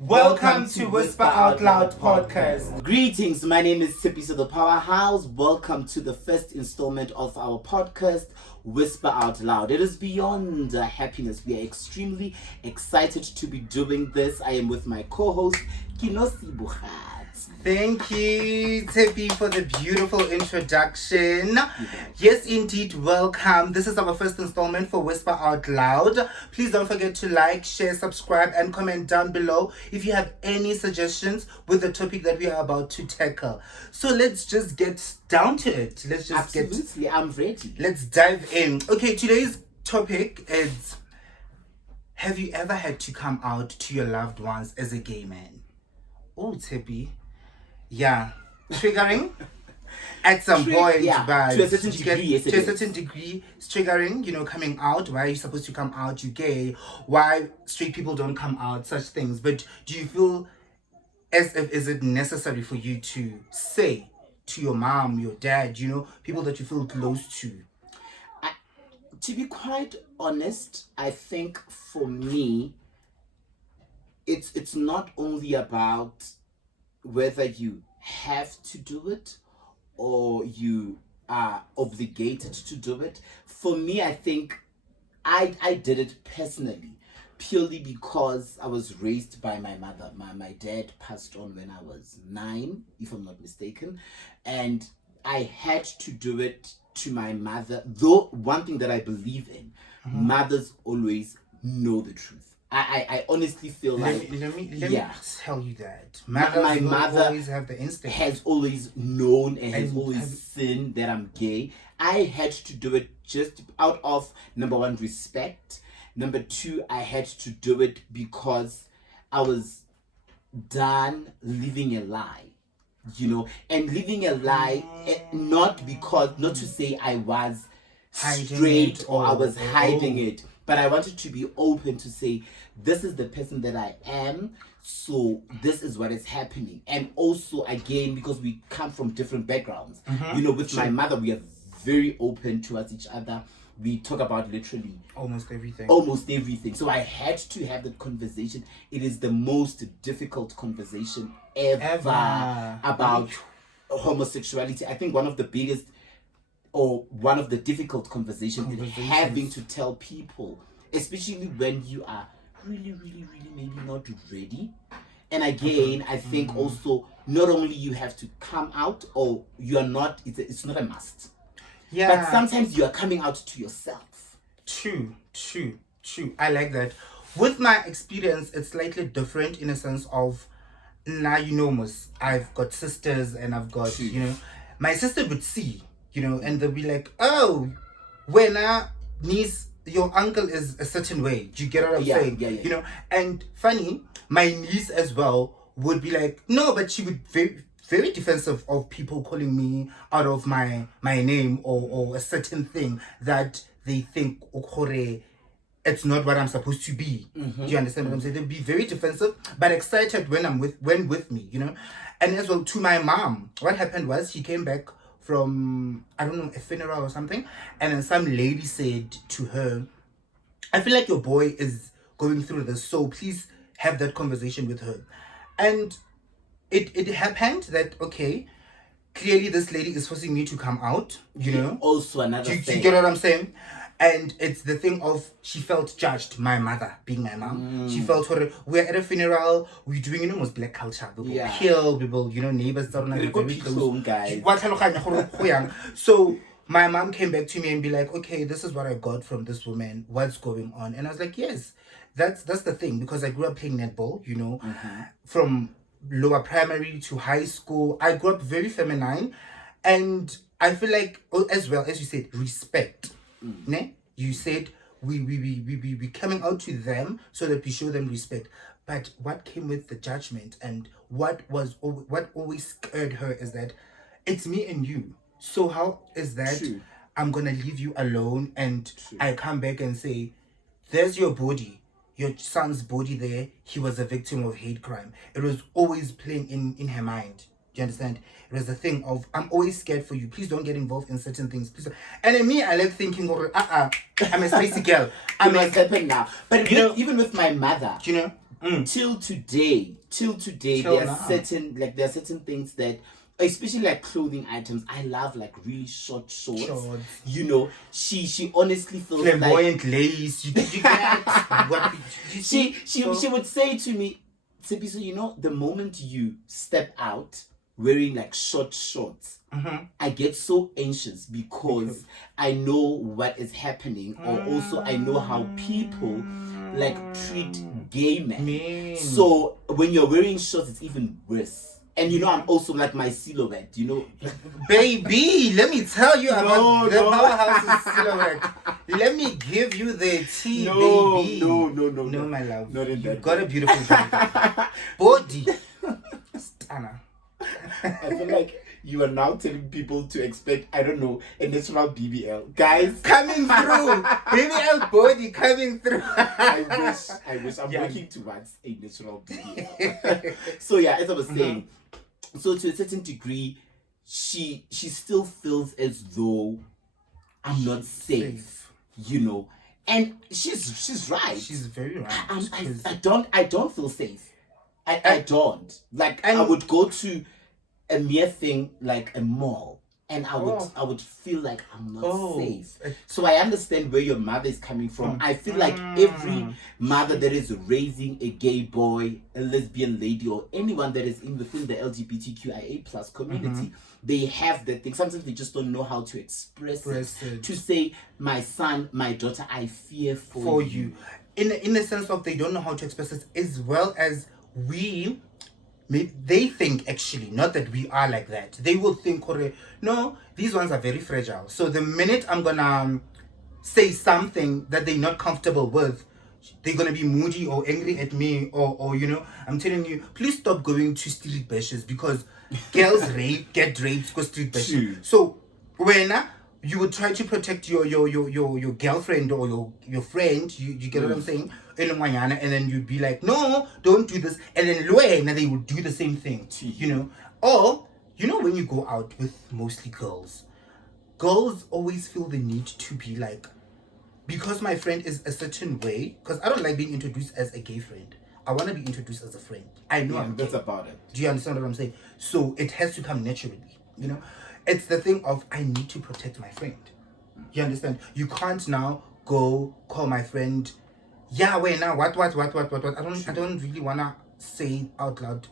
Welcome to Whisper Out Loud podcast. Greetings, my name is Tippy the Powerhouse. Welcome to the first installment of our podcast, Whisper Out Loud. It is beyond happiness. We are extremely excited to be doing this. I am with my co-host, Kinosi Buhat. Thank you, Tippy, for the beautiful introduction. Yes, indeed, welcome. This is our first installment for Whisper Out Loud. Please don't forget to like, share, subscribe, and comment down below if you have any suggestions with the topic that we are about to tackle. So let's just get down to it. Absolutely, I'm ready. Let's dive in. Okay, today's topic is: have you ever had to come out to your loved ones as a gay man? Oh, Tippy. Yeah, triggering at some point, but to a certain degree, to a certain degree, it's triggering. You know, coming out. Why are you supposed to come out? You gay? Why straight people don't come out? Such things. But do you feel as if is it necessary for you to say to your mom, your dad, you know, people that you feel close to? To be quite honest, I think for me, it's not only about whether you have to do it or you are obligated to do it. For me, I think I did it personally, purely because I was raised by my mother. My dad passed on when I was 9, if I'm not mistaken, and I had to do it to my mother. Though one thing that I believe in, mothers always know the truth. I honestly feel like let me tell you that my mother always have the instinct, has always known and has always seen that I'm gay. I had to do it just out of, number one, respect. Number two, I had to do it because I was done living a lie, you know, and living a lie, not to say I was straight or I was hiding it. But I wanted to be open to say, this is the person that I am, so this is what is happening. And also, again, because we come from different backgrounds, you know, with my mother, we are very open towards each other. We talk about literally almost everything. So I had to have that conversation. It is the most difficult conversation ever. About homosexuality. I think one of the biggest or one of the difficult conversations is having to tell people, especially when you are really maybe not ready. And again, I think also not only you have to come out, or you are not, it's not a must. Yeah. But sometimes you are coming out to yourself. True. I like that. With my experience, it's slightly different in a sense of, now you know, most I've got sisters and I've got, you know, my sister would see, you know, and they'll be like, oh, when our niece, your uncle is a certain way. Do you get what I'm saying? Yeah. You know, and funny, my niece as well would be like, no, but she would very defensive of people calling me out of my name or a certain thing that they think, okore, it's not what I'm supposed to be. Do you understand what I'm saying? They'd be very defensive, but excited when with me, you know. And as well, to my mom, what happened was she came back from, I don't know, a funeral or something, and then some lady said to her, I feel like your boy is going through this, so please have that conversation with her. And it happened that, okay, clearly this lady is forcing me to come out, you know. Also another thing. Do you get what I'm saying? And it's the thing of, she felt judged, my mother being my mom. She felt horrible. We're at a funeral, we're doing, you know, most black culture. We will kill people, you know, neighbors are very close. Guys. So my mom came back to me and be like, okay, this is what I got from this woman. What's going on? And I was like, yes, that's the thing. Because I grew up playing netball, you know, from lower primary to high school. I grew up very feminine. And I feel like, as well, as you said, respect. Ne? You said we coming out to them so that we show them respect. But what came with the judgment and what always scared her is that it's me and you. So how is that I'm gonna leave you alone and I come back and say, there's your body, your son's body there. He was a victim of hate crime. It was always playing in her mind. Do you understand? It was the thing of, I'm always scared for you. Please don't get involved in certain things. Please don't. And in me, I like thinking, I'm a spicy girl. I'm a now. But you know, even with my mother, you know, till today, Till there are now. certain things that, especially like clothing items, I love like really short shorts. You know, she honestly feels flamboyant lace. You get what you see? She would say to me, Tsepiso, you know, the moment you step out wearing like short shorts, I get so anxious because I know what is happening, or also I know how people like treat gay men. So when you're wearing shorts, it's even worse. And you know, I'm also like my silhouette, you know. Baby, let me tell you about the powerhouse's silhouette. Let me give you the tea, baby. No, my love. Not in You've got a beautiful body. Stunner. I feel like you are now telling people to expect, I don't know, a natural BBL. Guys, coming through. BBL body coming through. I wish. I'm working towards a natural BBL. So yeah, as I was saying, so to a certain degree, she still feels as though I'm not safe, you know. And she's right. She's very right. I don't feel safe. I don't. Like, I would go to a mere thing like a mall, and I would feel like I'm not safe. So I understand where your mother is coming from. I feel like every mother that is raising a gay boy, a lesbian lady, or anyone that is within the LGBTQIA plus community, they have that thing. Sometimes they just don't know how to express it. To say, my son, my daughter, I fear for you. In the sense of they don't know how to express it, as well as they think, actually, not that we are like that. They will think, no, these ones are very fragile. So the minute I'm gonna say something that they're not comfortable with, they're gonna be moody or angry at me, or you know, I'm telling you, please stop going to street bashes, because girls get raped go street bashes. So when you would try to protect your girlfriend or your friend, you get what I'm saying? And then you'd be like, no, don't do this. And then they would do the same thing, you know? Or, you know, when you go out with mostly girls always feel the need to be like, because my friend is a certain way, because I don't like being introduced as a gay friend. I want to be introduced as a friend. I know I'm that's gay. about it. Do you understand what I'm saying? So it has to come naturally, you know? It's the thing of, I need to protect my friend. You understand? You can't now go call my friend, yeah, wait, now what? I don't really wanna say out loud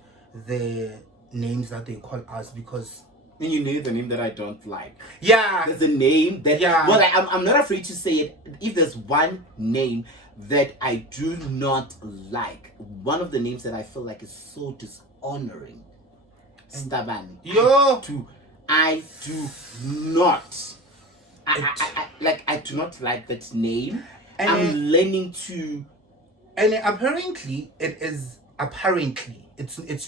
the names that they call us, because and you know the name that I don't like. Yeah. There's a name that well, I'm not afraid to say it. If there's one name that I do not like, one of the names that I feel like is so dishonoring, Stabani. I do not. I do not like that name. And I'm learning to. And apparently, it's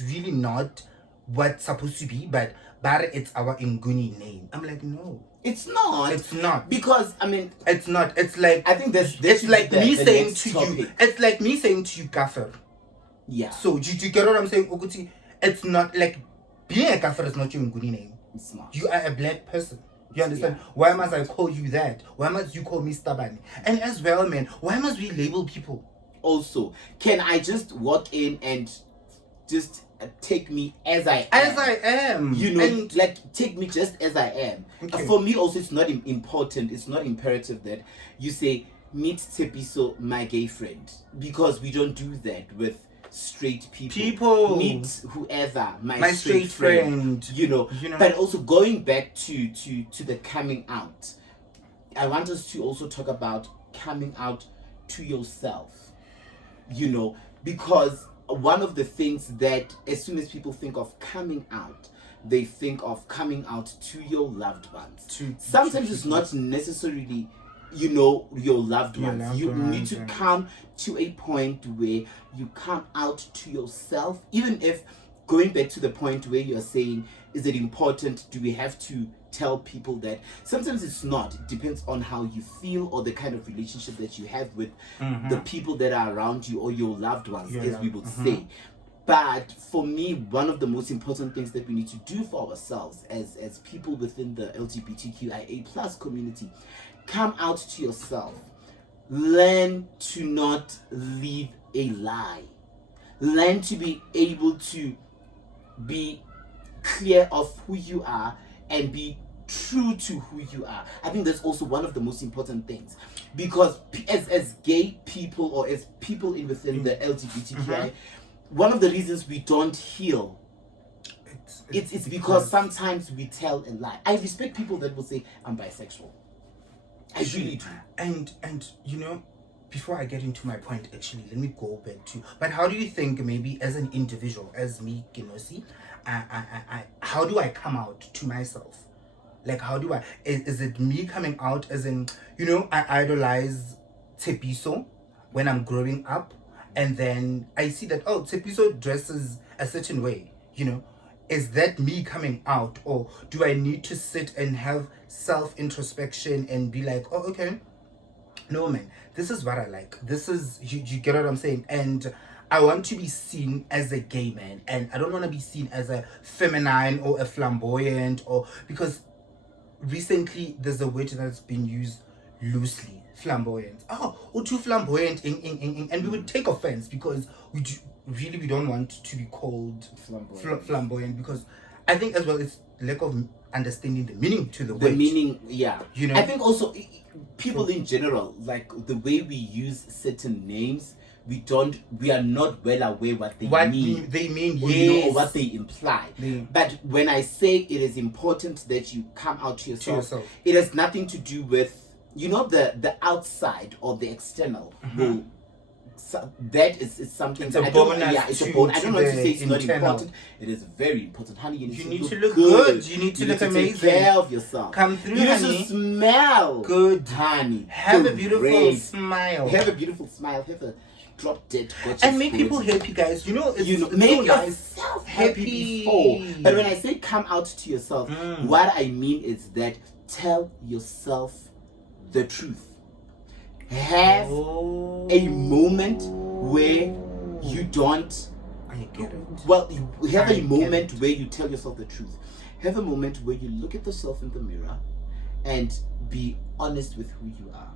really not what's supposed to be, but it's our Nguni name. I'm like, no. It's not. It's not. Because, I mean. It's not. It's like. I think it's like me saying to you. It's like me saying to you, Gaffer. Yeah. So, do you get what I'm saying, Oguti? It's not like. Being a Gaffer is not your Nguni name. It's not. You are a black person. You understand? Yeah. Why must I call you that? Why must you call me Stabani? And as well, man, why must we label people? Also, can I just walk in and just take me as I am? As I am. You know, and like, take me just as I am. Okay. For me also, it's not important, it's not imperative that you say, meet Tsepiso, my gay friend. Because we don't do that with straight people. Meet whoever, my straight friend. You know. But also going back to the coming out, I want us to also talk about coming out to yourself. You know, because one of the things that as soon as people think of coming out, they think of coming out to your loved ones. Sometimes it's not necessarily, you know, your loved ones. You need to come to a point where you come out to yourself, even if going back to the point where you're saying, is it important? Do we have to tell people that? Sometimes it's not. It depends on how you feel or the kind of relationship that you have with the people that are around you or your loved ones, as we would say. But for me, one of the most important things that we need to do for ourselves as people within the LGBTQIA plus community, come out to yourself. Learn to not live a lie. Learn to be able to be clear of who you are and be true to who you are. I think that's also one of the most important things, because as gay people or as people within the LGBTQI, one of the reasons we don't heal, it's because sometimes we tell a lie. I respect people that will say I'm bisexual. I really do. And you know, before I get into my point, actually, let me go back to. But how do you think, maybe as an individual, as me, Kenosi, how do I come out to myself? Like, how do I? Is it me coming out as in, you know, I idolize Tepiso when I'm growing up, and then I see that, oh, Tepiso dresses a certain way, you know. Is that me coming out, or do I need to sit and have self-introspection and be like, oh, okay, no, man, this is what I like. This is, you get what I'm saying? And I want to be seen as a gay man, and I don't want to be seen as a feminine or a flamboyant, or because recently there's a word that's been used loosely, flamboyant. Oh, too flamboyant, and we would take offense because we don't want to be called flamboyant, because I think as well it's lack of understanding the meaning to the word. The meaning, yeah. You know, I think also people in general, like the way we use certain names, we are not well aware what they mean. They mean, or, yes. You know, or what they imply. But when I say it is important that you come out to yourself, it has nothing to do with, you know, the outside or the external. That is something. It's a bonus. It's a bonus. I don't want to say it's internal. not important. It is very important, honey. You need to look good. You need to look amazing. Take care of yourself. Come through, you honey. need to smell good, honey. Have a beautiful smile. Have a beautiful smile. Have a drop dead gorgeous. And make people happy, guys. You know, make yourself happy before. But when I say come out to yourself, what I mean is that tell yourself the truth. Have a moment where you don't. I get it. Well, you have a moment where you tell yourself the truth. Have a moment where you look at yourself in the mirror and be honest with who you are.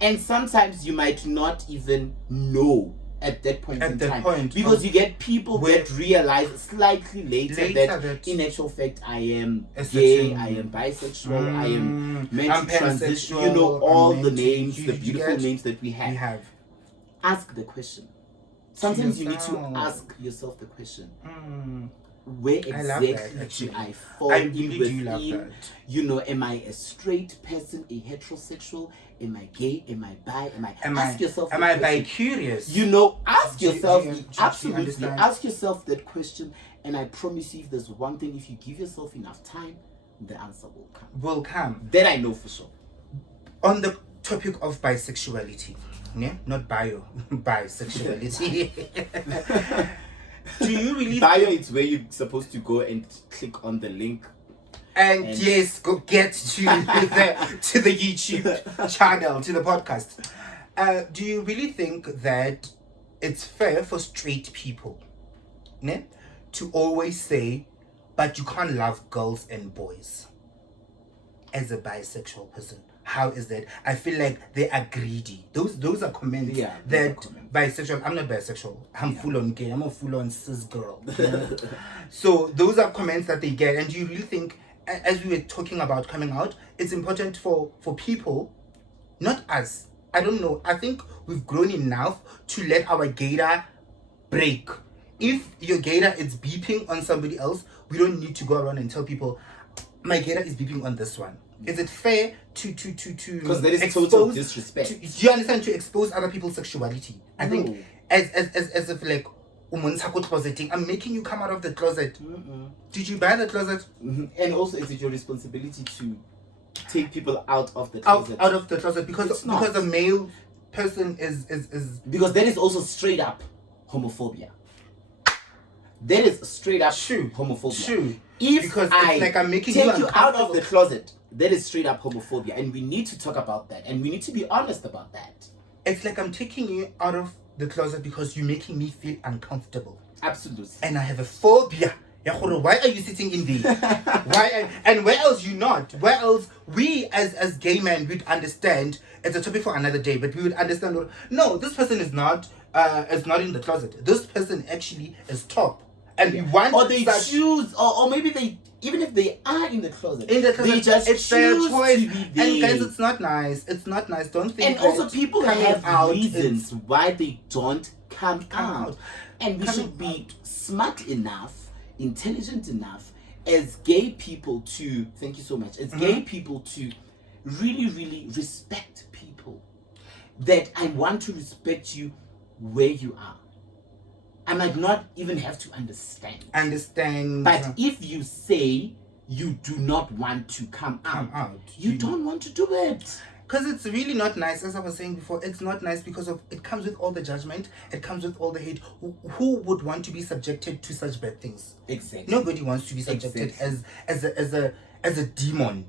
And sometimes you might not even know at that point in time, because you get people that realize slightly later that in actual fact I am gay, I am bisexual, I am meant to transition. You know, all the names, the beautiful names that we have. Ask the question. Sometimes you need to ask yourself the question. Where exactly do I fall in within? You know, am I a straight person, a heterosexual? Am I gay? Am I bi? Ask yourself. Am I bi-curious? You know, ask yourself. Absolutely, ask yourself that question. And I promise you, if there's one thing, if you give yourself enough time, the answer will come. That I know for sure. On the topic of bisexuality, yeah, not bisexuality. Do you really bio? It's where you're supposed to go and click on the link. And yes, go get to the YouTube channel, to the podcast. Do you really think that it's fair for straight people, ne, to always say, but you can't love girls and boys as a bisexual person? How is that? I feel like they are greedy. Those are comments that bisexual. I'm not bisexual. I'm full on gay. I'm a full on cis girl. You know? So those are comments that they get. And do you really think, as we were talking about coming out, it's important for people, not us. I don't know. I think we've grown enough to let our gaydar break. If your gaydar is beeping on somebody else, we don't need to go around and tell people, my gaydar is beeping on this one. Is it fair to because there is total disrespect? Do you understand? To expose other people's sexuality? I think as if like, I'm making you come out of the closet. Did you buy the closet? And also, is it your responsibility to take people out of the closet? Out of the closet because a male person is because that is also straight up homophobia. That is straight up homophobia. True. Because it's like I'm making take you out of the closet, that is straight up homophobia, and we need to talk about that, and we need to be honest about that. It's like I'm taking you out of the closet because you're making me feel uncomfortable. Absolutely. And I have a phobia. Why are you sitting in there? And where else you not? Where else we as gay men would understand? It's a topic for another day, but we would understand. No, this person is not is not in the closet. This person actually is top, and we want or they choose, or maybe they, even if they are in the closet, they just it's their choose choice. to be there. And guys, it's not nice. It's not nice. Don't think. And also, people have out reasons why they don't come out, and we should be out. smart enough, intelligent enough, as gay people to. Thank you so much. As gay people to really, really respect people. That I want to respect you where you are. I might not even have to understand. But if you say you do not want to come out, you don't want to do it. Because it's really not nice, as I was saying before. It's not nice because of it comes with all the judgment. It comes with all the hate. Who would want to be subjected to such bad things? Exactly. Nobody wants to be subjected as a demon.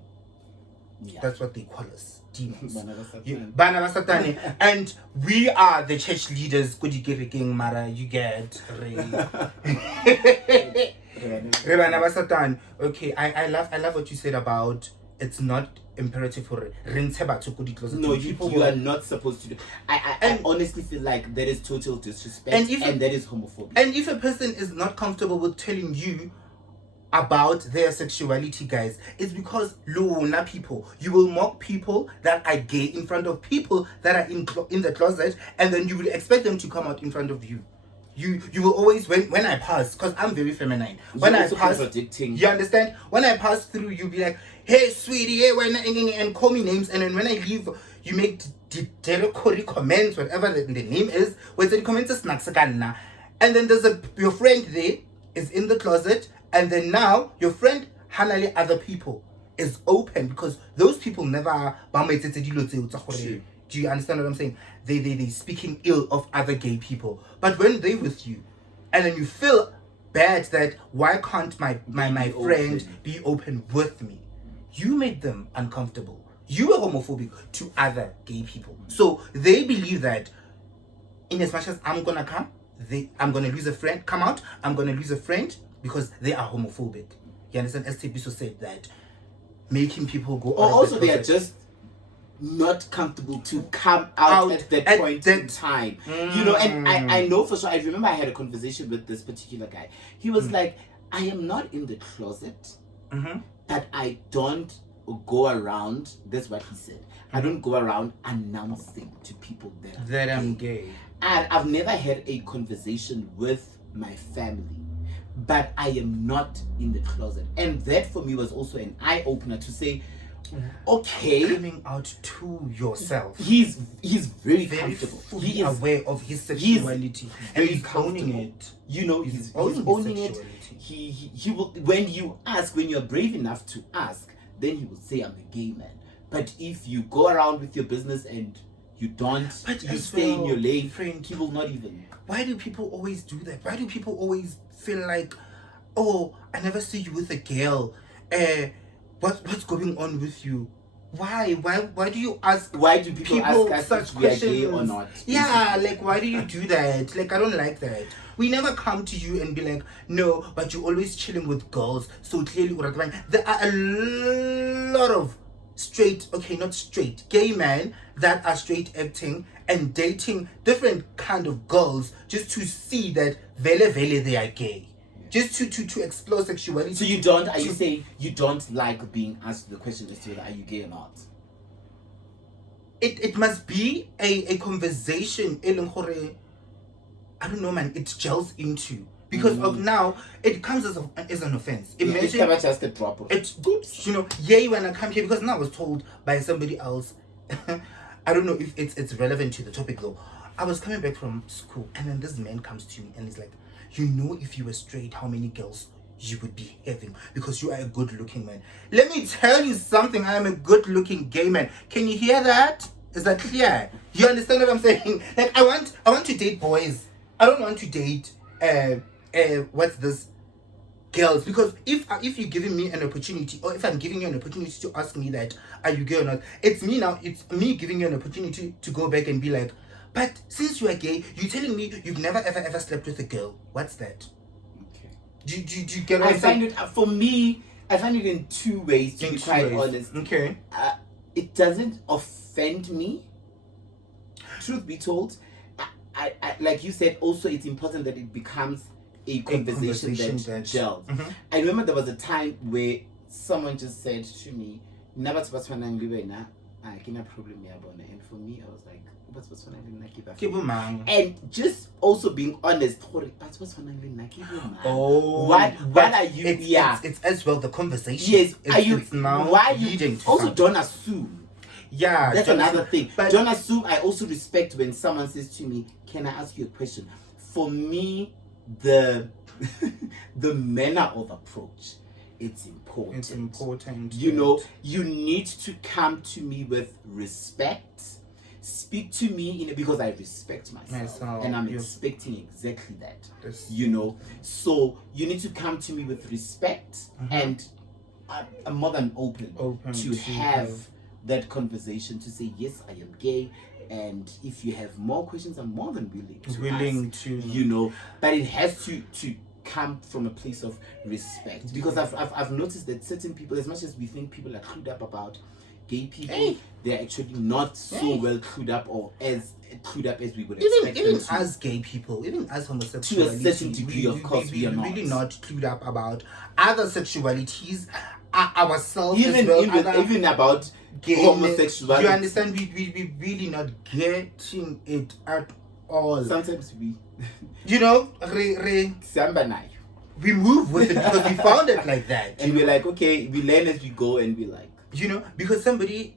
Yeah. That's what they call us. Demons. Bana Satani. And we are the church leaders. Kudi King Mara, you get okay, I love what you said about it's not imperative for no, you are not supposed to do. I honestly feel like that is total disrespect and that is homophobia. And if a person is not comfortable with telling you about their sexuality, guys, it's because luna people, you will mock people that are gay in front of people that are in the closet, and then you will expect them to come out in front of you. You will always, when I pass, because I'm very feminine, when I pass, you understand, when I pass through, you'll be like, hey sweetie, hey, and call me names, and then when I leave, you make derogatory comments, whatever the name is, where the comments is snacksakana, and then there's your friend there is in the closet, and then now your friend hanali other people is open because those people never. Do you understand what I'm saying? They speaking ill of other gay people, but when they with you, and then you feel bad that why can't my friend be open with me? You made them uncomfortable. You were homophobic to other gay people, so they believe that in as much as I'm gonna come, I'm gonna lose a friend. Come out, I'm gonna lose a friend because they are homophobic. You understand? As Tepiso said that making people go. Or also they are just not comfortable to come out at that point in time. You know, and I know for sure, I remember I had a conversation with this particular guy. He was like, I am not in the closet, but I don't go around, that's what he said, I don't go around announcing to people that I'm gay. And I've never had a conversation with my family, but I am not in the closet. And that for me was also an eye-opener to say, okay, coming out to yourself. He's very comfortable. He is aware of his sexuality, and he's owning it. You know, he's owning it. He will, when you're brave enough to ask, then he will say, I'm a gay man. But if you go around with your business and you don't, you stay in your lane, friend, he will not even. Why do people always do that? Why do people always feel like, oh, I never see you with a girl? What's going on with you? Why do you ask? Why do people ask us if we are gay or not? Yeah, like why do you do that? Like I don't like that. We never come to you and be like, no, but you're always chilling with girls. So clearly, there are a lot of gay men that are straight acting and dating different kind of girls just to see that vele they are gay. Just to explore sexuality. So you saying you don't like being asked the question as to whether are you gay or not? It must be a conversation, I don't know, man, it gels into. Because of now, it comes as an offense. It's never just a drop of it. You know, yay when I come here, because now I was told by somebody else, I don't know if it's relevant to the topic though. I was coming back from school, and then this man comes to me and he's like, you know, if you were straight, how many girls you would be having because you are a good-looking man. Let me tell you something. I am a good-looking gay man. Can you hear that? Is that clear? You understand what I'm saying? Like, I want to date boys. I don't want to date girls, because if you're giving me an opportunity, or if I'm giving you an opportunity to ask me that, are you gay or not? It's me giving you an opportunity to go back and be like, but since you are gay, you're telling me you've never ever slept with a girl. What's that? Okay. Do you get what I'm saying? For me, I find it in two ways, to be quite honest. Okay. It doesn't offend me. Truth be told, I like you said, also it's important that it becomes a conversation that gels. Mm-hmm. I remember there was a time where someone just said to me, "Never to pass when I'm living now. I can't problem me about it." And for me, I was like, "What's when I'm living and just also being honest. Oh, what are you? It's as well the conversation. Yes, are you now? Why are you also don't assume? Yeah, that's another thing. But don't assume. I also respect when someone says to me, "Can I ask you a question?" For me, the manner of approach, it's important. It's important. You know, you need to come to me with respect. Speak to me because I respect myself and I'm expecting exactly that. You know, so you need to come to me with respect, and I'm more than open to have that conversation, to say, yes, I am gay, and if you have more questions, I'm more than willing to you know, but it has to come from a place of respect, because I've noticed that certain people, as much as we think people are clued up about gay people, they're actually not so well clued up, or as clued up as we would expect. Even as gay people, even as homosexuals, to a certain degree, of course, we are really not clued up about other sexualities, ourselves, even about homosexuality. You understand? We really not getting it at all. Sometimes we, you know, we move with it because we found it like that, and we're like, okay, we learn as we go, and we like, you know, because somebody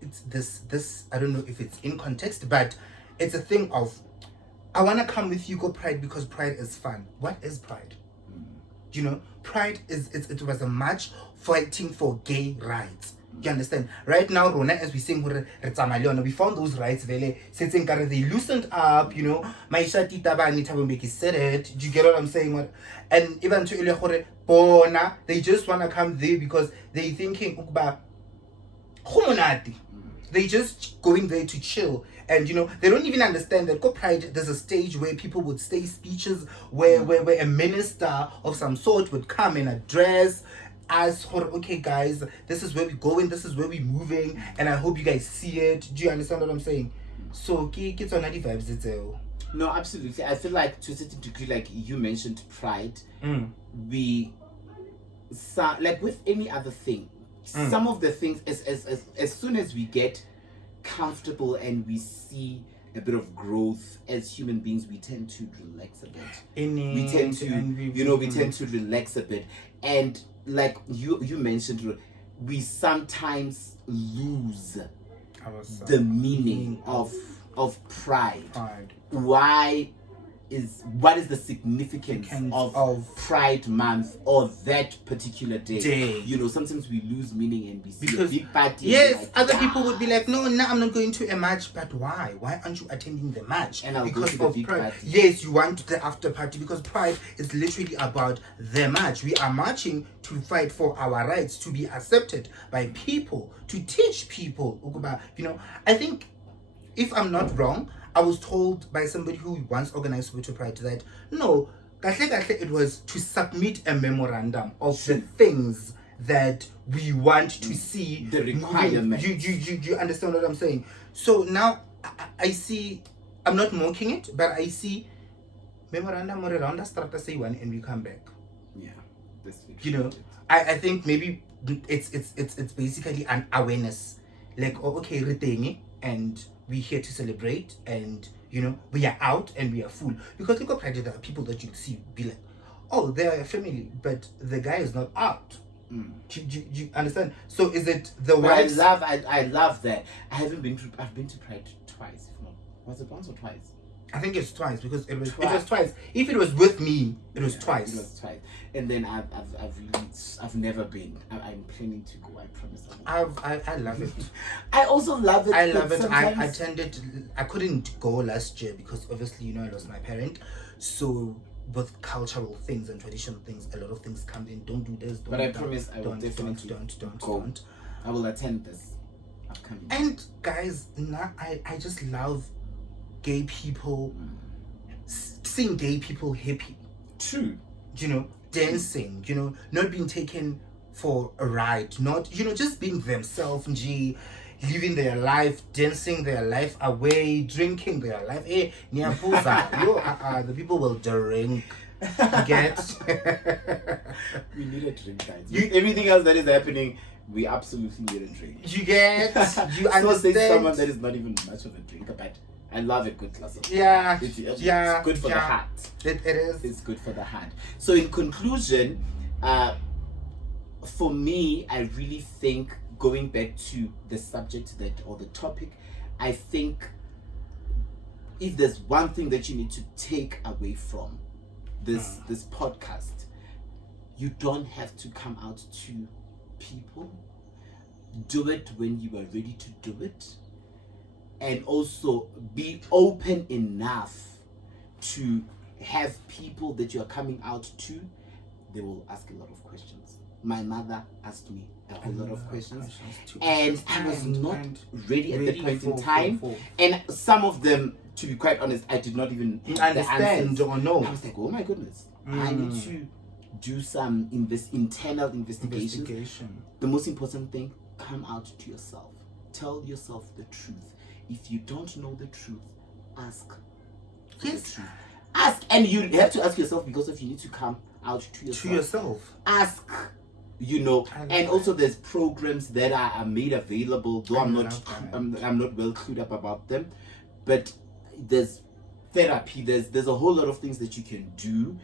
it's this I don't know if it's in context, but it's a thing of, I want to come with you, go Pride, because Pride is fun. What is Pride? You know, Pride it was a march fighting for gay rights. You understand? Right now, Rona, as we sing, we found those rights. They loosened up, you know. Said it. Do you get what I'm saying? And even to they just want to come there because they thinking, they just going there to chill. And you know, they don't even understand that Pride, there's a stage where people would say speeches where a minister of some sort would come and address as, okay guys, this is where we're going, this is where we're moving, and I hope you guys see it. Do you understand what I'm saying? So kids on the vibes, it's no, absolutely. I feel like to a certain degree, like you mentioned Pride, like with any other thing, some of the things, as soon as we get comfortable and we see a bit of growth as human beings, we tend to relax a bit. We tend to relax a bit, and like you mentioned, we sometimes lose the meaning of pride. What is the significance of Pride Month or that particular day? You know, sometimes we lose meaning and we see a big party. Yes, like, other people would be like, no, I'm not going to a match. But why? Why aren't you attending the match? And because of Pride. Party. Yes, you want the after party, because Pride is literally about the match. We are marching to fight for our rights, to be accepted by people, to teach people. You know, I think, if I'm not wrong, I was told by somebody who once organized Soweto Pride that no, it was to submit a memorandum of the things that we want to see. The requirements. You understand what I'm saying? So now I see, I'm not mocking it, but I see memorandum around us start to say one and we come back. Yeah, you know, I think maybe it's basically an awareness, like, oh, okay, retaining, and we're here to celebrate, and you know, we are out and we are full. Because look at Pride, there are people that you see be like, oh, they are a family, but the guy is not out. Do you understand? So is it the wives? I love that. I've been to Pride twice. Was it once or twice? I think it's twice, because it was twice. If it was with me, it was twice. It was twice. And then I've never been. I'm planning to go. I promise. I love it. I also love it. I love it. I attended. I couldn't go last year because obviously, you know, I lost my parent. So with cultural things and traditional things, a lot of things come in. Don't do this. Don't. But I promise I will definitely don't. I will attend this upcoming. And guys, now I just love gay people, seeing gay people happy. True. You know, dancing, you know, not being taken for a ride, not, you know, just being themselves, living their life, dancing their life away, drinking their life. Hey, niyapuza. The people will drink. You get? We need a drink, guys. Everything else that is happening, we absolutely need a drink. You get? You understand? understand? Say someone that is not even much of a drinker, but I love a good glass of yeah, it's yeah, good for the heart. It is. It's good for the heart. So in conclusion, for me, I really think, going back to the subject or the topic, I think if there's one thing that you need to take away from this podcast, you don't have to come out to people. Do it when you are ready to do it, and also be open enough to have people that you are coming out to. They will ask a lot of questions. My mother asked me a whole lot of questions, and I was not ready at that point in time. And some of them, to be quite honest, I did not even understand or know. I was like, oh my goodness, I need to do some internal investigation. The most important thing, come out to yourself. Tell yourself the truth. If you don't know the truth, ask. Yes. Ask, and you have to ask yourself, because if you need to come out to yourself. To yourself. Ask. And also there's programs that are made available, though I'm not well clued up about them, but there's therapy, there's a whole lot of things that you can do,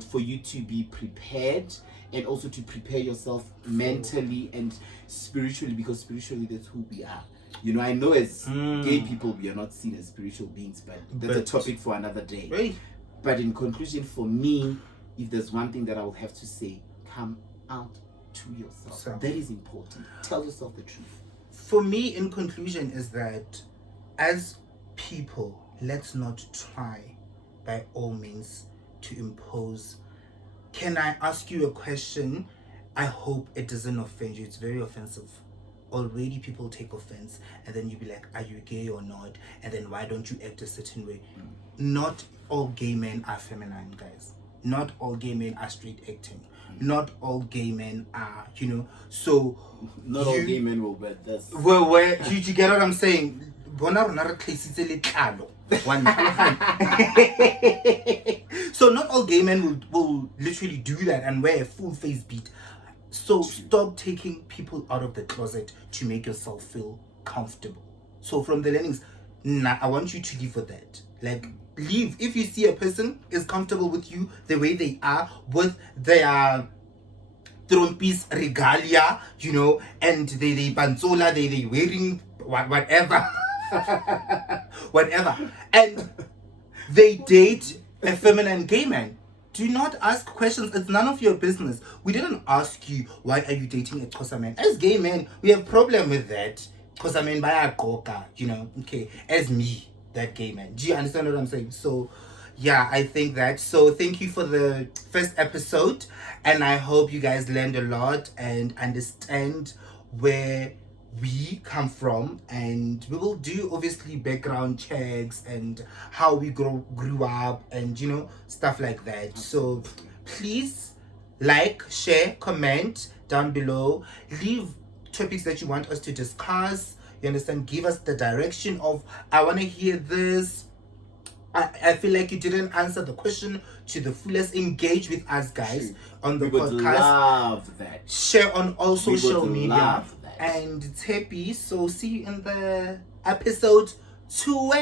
for you to be prepared, and also to prepare yourself mentally and spiritually, because spiritually that's who we are. I know as gay people we are not seen as spiritual beings, but that's a topic for another day. Right. But in conclusion, for me, if there's one thing that I will have to say, come out to yourself. That is important. Tell yourself the truth. For me, in conclusion, is that as people, let's not try by all means to impose. Can I ask you a question? I hope it doesn't offend you. It's very offensive. Already people take offense, and then you be like, are you gay or not? And then why don't you act a certain way? Not all gay men are feminine, guys. Not all gay men are straight acting. Not all gay men are, so not all gay men will wear this. Where you get what I'm saying? So not all gay men will literally do that and wear a full face beat. So stop taking people out of the closet to make yourself feel comfortable. So from the learnings, I want you to live with that. Like, leave. If you see a person is comfortable with you the way they are, with their Trumpis regalia, and they panzola, they wearing whatever, whatever, and they date a feminine gay man, do not ask questions. It's none of your business. We didn't ask you, why are you dating a Xhosa man? As gay men, we have problem with that. Xhosa men by koka, okay, as me, that gay man. Do you understand what I'm saying? So yeah, I think that. So thank you for the first episode, and I hope you guys learned a lot and understand where we come from, and we will do obviously background checks and how we grew up, and stuff like that. So please like, share, comment down below, leave topics that you want us to discuss. You understand? Give us the direction of, I want to hear this. I feel like you didn't answer the question to the fullest. Engage with us, guys, on the podcast. We would love that. Share on all social media. Love that. And it's happy. So see you in the episode 20.